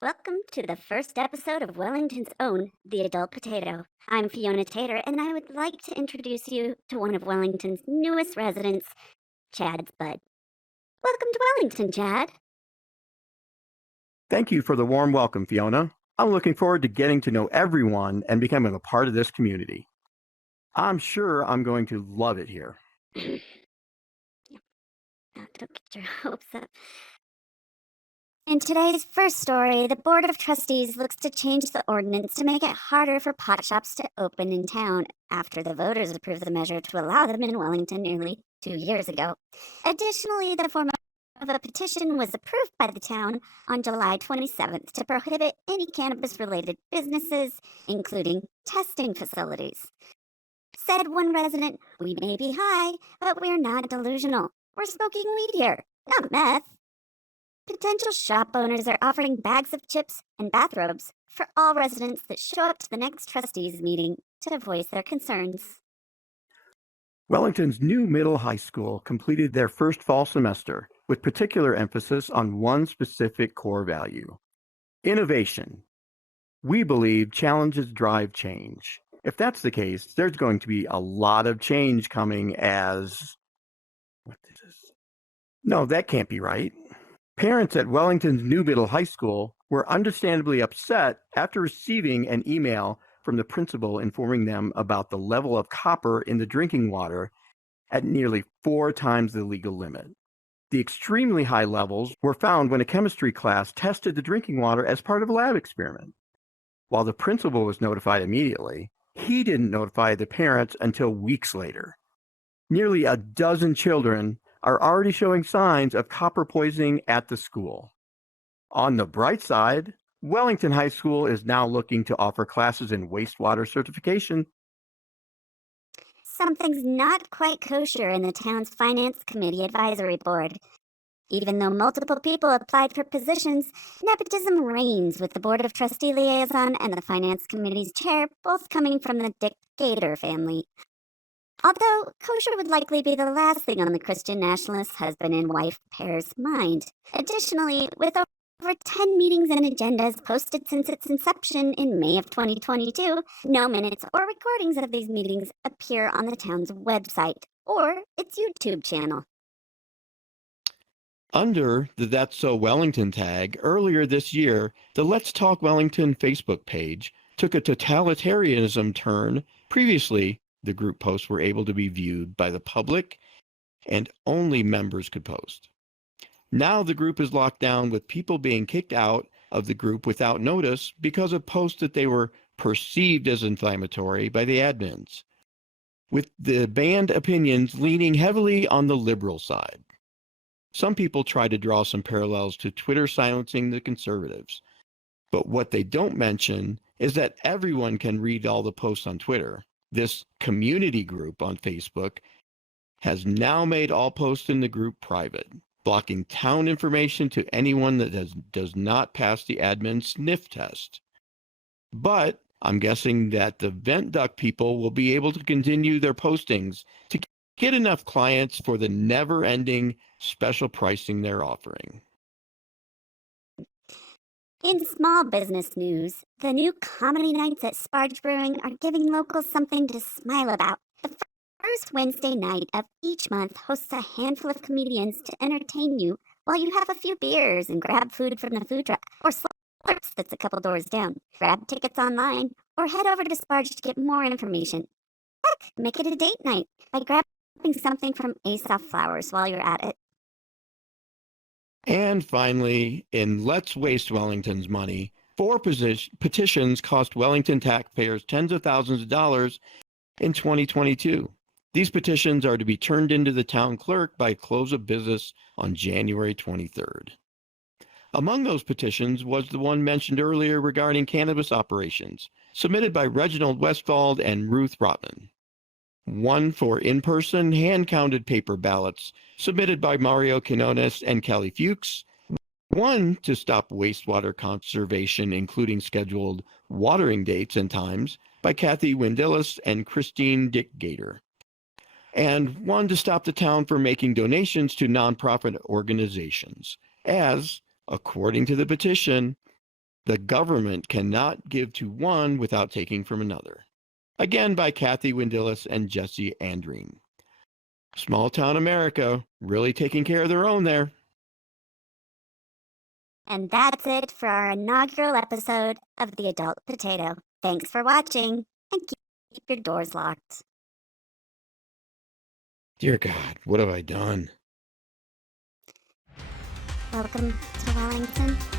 Welcome to the first episode of Wellington's own The Adult Potato. I'm Fiona Tater, and I would like to introduce you to one of Wellington's newest residents, Chad's Bud. Welcome to Wellington, Chad. Thank you for the warm welcome, Fiona. I'm looking forward to getting to know everyone and becoming a part of this community. I'm sure I'm going to love it here. Don't get your hopes up. In today's first story, the Board of Trustees looks to change the ordinance to make it harder for pot shops to open in town after the voters approved the measure to allow them in Wellington nearly 2 years ago. Additionally, the form of a petition was approved by the town on July 27th to prohibit any cannabis-related businesses, including testing facilities. Said one resident, "We may be high, but we're not delusional. We're smoking weed here, not meth." Potential shop owners are offering bags of chips and bathrobes for all residents that show up to the next trustees meeting to voice their concerns. Wellington's new middle high school completed their first fall semester with particular emphasis on one specific core value: innovation. We believe challenges drive change. If that's the case, there's going to be a lot of change coming as... What is this? No, that can't be right. Parents at Wellington's new middle high school were understandably upset after receiving an email from the principal informing them about the level of copper in the drinking water at nearly 4 times the legal limit. The extremely high levels were found when a chemistry class tested the drinking water as part of a lab experiment. While the principal was notified immediately, he didn't notify the parents until weeks later. Nearly a dozen children are already showing signs of copper poisoning at the school. On the bright side, Wellington High School is now looking to offer classes in wastewater certification. Something's not quite kosher in the town's Finance Committee Advisory Board. Even though multiple people applied for positions, nepotism reigns with the Board of Trustee liaison and the Finance Committee's chair both coming from the Dick Gator family. Although kosher would likely be the last thing on the Christian nationalist husband and wife pair's mind. Additionally, with over 10 meetings and agendas posted since its inception in May of 2022, no minutes or recordings of these meetings appear on the town's website or its YouTube channel. Under the That's So Wellington tag, earlier this year, the Let's Talk Wellington Facebook page took a totalitarianism turn. Previously, the group posts were able to be viewed by the public and only members could post. Now the group is locked down with people being kicked out of the group without notice because of posts that they were perceived as inflammatory by the admins, with the banned opinions leaning heavily on the liberal side. Some people try to draw some parallels to Twitter silencing the conservatives, but what they don't mention is that everyone can read all the posts on Twitter. This community group on Facebook has now made all posts in the group private, blocking town information to anyone that does not pass the admin sniff test. But I'm guessing that the vent duck people will be able to continue their postings to get enough clients for the never-ending special pricing they're offering. In small business news, the new comedy nights at Sparge Brewing are giving locals something to smile about. The first Wednesday night of each month hosts a handful of comedians to entertain you while you have a few beers and grab food from the food truck or Slurps that's a couple doors down. Grab tickets online or head over to Sparge to get more information. Heck, make it a date night by grabbing something from Aesop Flowers while you're at it. And finally, in Let's Waste Wellington's Money, 4 petitions cost Wellington taxpayers tens of thousands of dollars in 2022. These petitions are to be turned into the town clerk by close of business on January 23rd. Among those petitions was the one mentioned earlier regarding cannabis operations, submitted by Reginald Westfald and Ruth Rotman. One for in-person hand-counted paper ballots submitted by Mario Quinones and Kelly Fuchs. One to stop wastewater conservation, including scheduled watering dates and times, by Kathy Windillis and Christine Dick Gator. And one to stop the town from making donations to nonprofit organizations, as, according to the petition, The Government Cannot Give to One Without Taking from Another. Again by Kathy Windillis and Jesse Andreen. Small town America, really taking care of their own there. And that's it for our inaugural episode of The Adult Potato. Thanks for watching, and keep your doors locked. Dear God, what have I done? Welcome to Wellington.